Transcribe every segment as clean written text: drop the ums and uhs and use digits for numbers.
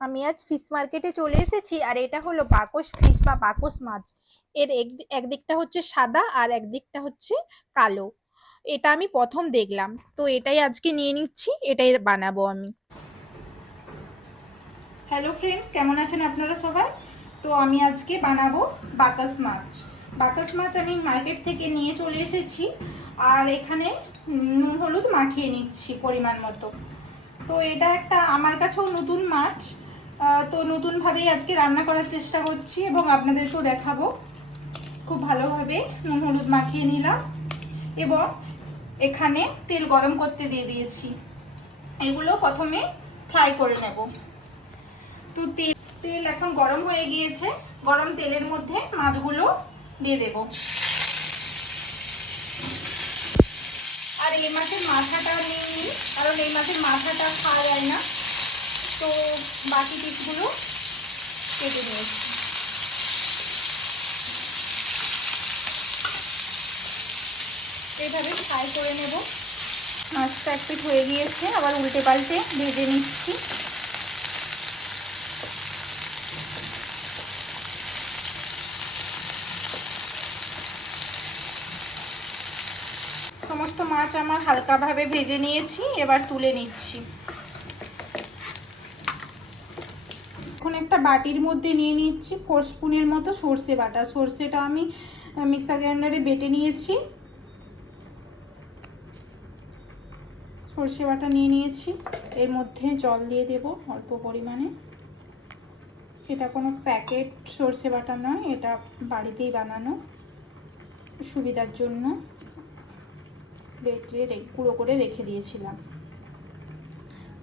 আমি আজ ফিশ মার্কেটে চলে এসেছি, আর এটা হলো বাকস ফিশ বা বাকস মাছ। এর একদিকটা হচ্ছে সাদা আর একদিকটা হচ্ছে কালো। এটা আমি প্রথম দেখলাম, তো এটাই আজকে নিয়ে নিচ্ছি, এটাই বানাবো আমি। হ্যালো ফ্রেন্ডস, কেমন আছেন আপনারা সবাই? তো আমি আজকে বানাবো বাকস মাছ। বাকস মাছ আমি মার্কেট থেকে নিয়ে চলে এসেছি, আর এখানে নুন হলুদ মাখিয়ে নিচ্ছি পরিমাণ মতো। তো এটা একটা আমার কাছেও নতুন মাছ, তো নতুনভাবেই আজকে রান্না করার চেষ্টা করছি এবং আপনাদেরকেও দেখাবো। খুব ভালোভাবে নুন হলুদ মাখিয়ে নিলাম এবং এখানে তেল গরম করতে দিয়ে দিয়েছি। এগুলো প্রথমে ফ্রাই করে নেব। তো তেল এখন গরম হয়ে গিয়েছে, গরম তেলের মধ্যে মাছগুলো দিয়ে দেব। আর এই মাছের মাথাটা নিই, কারণ এই মাছের মাথাটা খাওয়া যায় না, তো বাকি পিসগুলো কেটে নিয়েছি। এইভাবে ফ্রাই করে নেব। মাছটা একটু হয়ে গিয়েছে, আবার উল্টে পাল্টে ভেজে নিচ্ছি। সমস্ত মাছ আমার হালকাভাবে ভেজে নিয়েছি, এবার তুলে নিচ্ছি। এখন একটা বাটির মধ্যে নিয়ে নিচ্ছি 4 স্পুনের মতো সর্ষে বাটা। সর্ষেটা আমি মিক্সার গ্রাইন্ডারে বেটে নিয়েছি। সর্ষে বাটা নিয়ে নিয়েছি, এর মধ্যে জল দিয়ে দেব অল্প পরিমাণে। এটা কোনো প্যাকেট সর্ষে বাটা নয়, এটা বাড়িতেই বানানো, সুবিধার জন্য বেটে গুঁড়ো করে রেখে দিয়েছিলাম।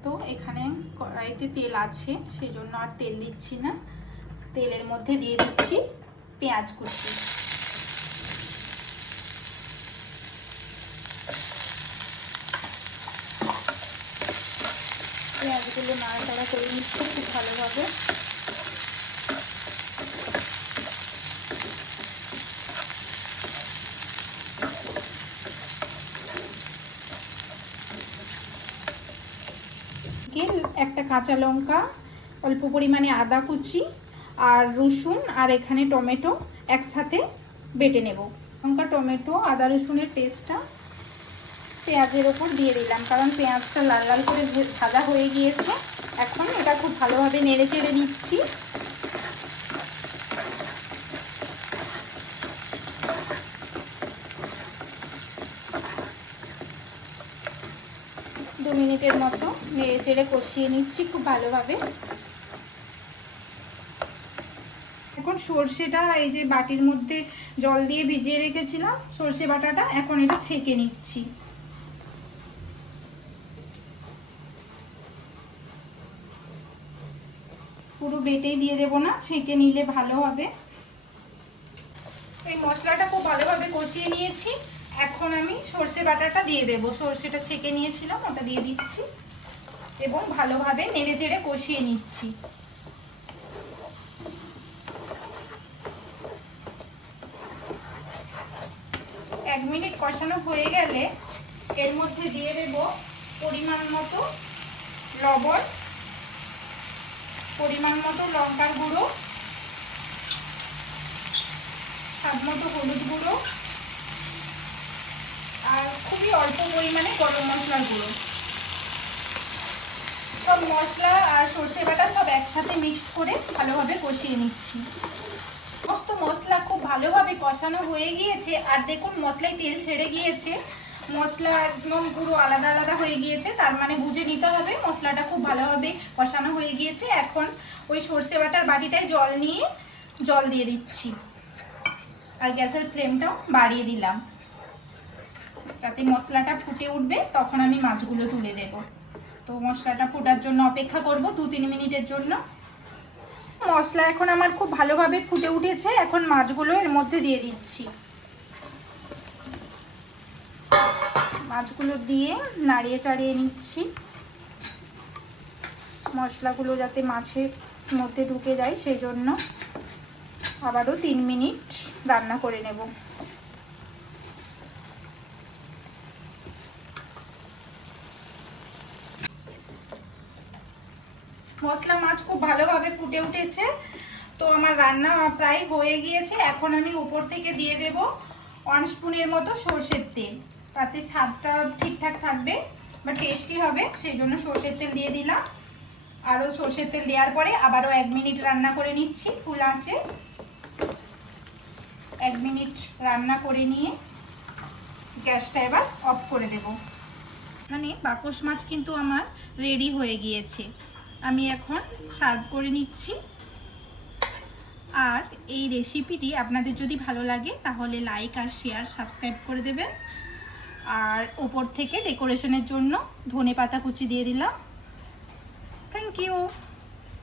তো এখানে কড়াইতে তেল আছে, সেই জন্য আর তেল দিচ্ছি না। তেলের মধ্যে দিয়ে দিচ্ছি পেঁয়াজ কুচি। পেঁয়াজগুলো নাড়াচাড়া করে নিচ্ছি খুব ভালোভাবে। একটা কাঁচা লঙ্কা, অল্প পরিমাণে আদা কুচি আর রসুন আর এখানে টমেটো একসাথে বেটে নেব। লঙ্কা, টমেটো, আদা রসুনের পেস্টটা পেঁয়াজের ওপর দিয়ে দিলাম, কারণ পেঁয়াজটা লাল লাল করে ভাজা হয়ে গিয়েছে। এখন এটা খুব ভালোভাবে নেড়ে চেড়ে নিচ্ছি। দু মিনিটের মতো নেড়ে চেড়ে কষিয়ে নিচ্ছি খুব ভালোভাবে। এখন সর্ষেটা এই যে বাটির মধ্যে জল দিয়ে ভিজিয়ে রেখেছিলাম সর্ষে বাটাটা, এখন এটা ছেঁকে নিচ্ছি। পুরো বেটেই দিয়ে দেবো না, ছেঁকে নিলে ভালো হবে। এই মশলাটা খুব ভালোভাবে কষিয়ে নিয়েছি, এখন আমি সর্ষে বাটাটা দিয়ে দেবো। সর্ষেটা ছেঁকে নিয়েছিলাম, ওটা দিয়ে দিচ্ছি এবং ভালোভাবে নেড়ে চেড়ে কষিয়ে নিচ্ছি। 1 মিনিট কষানো হয়ে গেলে এর মধ্যে দিয়ে দেব পরিমাণ মতো লবণ, পরিমাণ মতো লঙ্কার গুঁড়ো, স্বাদ মতো হলুদ গুঁড়ো আর খুবই অল্প পরিমাণে গরম মশলার গুঁড়ো। সব মশলা আর সর্ষে বাটা সব একসাথে মিক্সড করে ভালোভাবে কষিয়ে নিচ্ছি। সমস্ত মশলা খুব ভালোভাবে কষানো হয়ে গিয়েছে, আর দেখুন মশলায় তেল ছেড়ে গিয়েছে, মশলা একদম পুরো আলাদা আলাদা হয়ে গিয়েছে, তার মানে বুঝে নিতে হবে মশলাটা খুব ভালোভাবে কষানো হয়ে গিয়েছে। এখন ওই সর্ষে বাটার বাটিটায় জল নিয়ে জল দিয়ে দিচ্ছি, আর গ্যাসের ফ্লেমটাও বাড়িয়ে দিলাম, যাতে মশলাটা ফুটে উঠবে, তখন আমি মাছগুলো তুলে দেব। তো মশলাটা ফোটার জন্য অপেক্ষা করব 2-3 মিনিটের জন্য। মশলা এখন আমার খুব ভালোভাবে ফুটে উঠেছে, এখন মাছগুলো এর মধ্যে দিয়ে দিচ্ছি। মাছগুলো দিয়ে নাড়িয়ে চাড়িয়ে নিচ্ছি, মশলাগুলো যাতে মাছের মধ্যে ঢুকে যায় সেই জন্য আবারও 3 মিনিট রান্না করে নেব। মশলা মাছ খুব ভালোভাবে ফুটে উঠেছে। তো আমার রান্না প্রায় হয়ে গিয়েছে। এখন আমি উপর থেকে দিয়ে দেব 1 স্পুনের মতো সর্ষের তেল, তাতে স্বাদটা ঠিকঠাক থাকবে বা টেস্টি হবে, সেই জন্য সর্ষের তেল দিয়ে দিলাম। আরও সর্ষের তেল দেওয়ার পরে আবারও 1 মিনিট রান্না করে নিচ্ছি ফুল আঁচে। 1 মিনিট রান্না করে নিয়ে গ্যাসটা এবার অফ করে দেব। মানে বাকস মাছ কিন্তু আমার রেডি হয়ে গিয়েছে। আমি এখন সার্ভ করে নিচ্ছি। আর এই রেসিপিটি আপনাদের যদি ভালো লাগে তাহলে লাইক আর শেয়ার সাবস্ক্রাইব করে দেবেন। আর ওপর থেকে ডেকোরেশনের জন্য ধনেপাতা কুচি দিয়ে দিলাম। Thank you.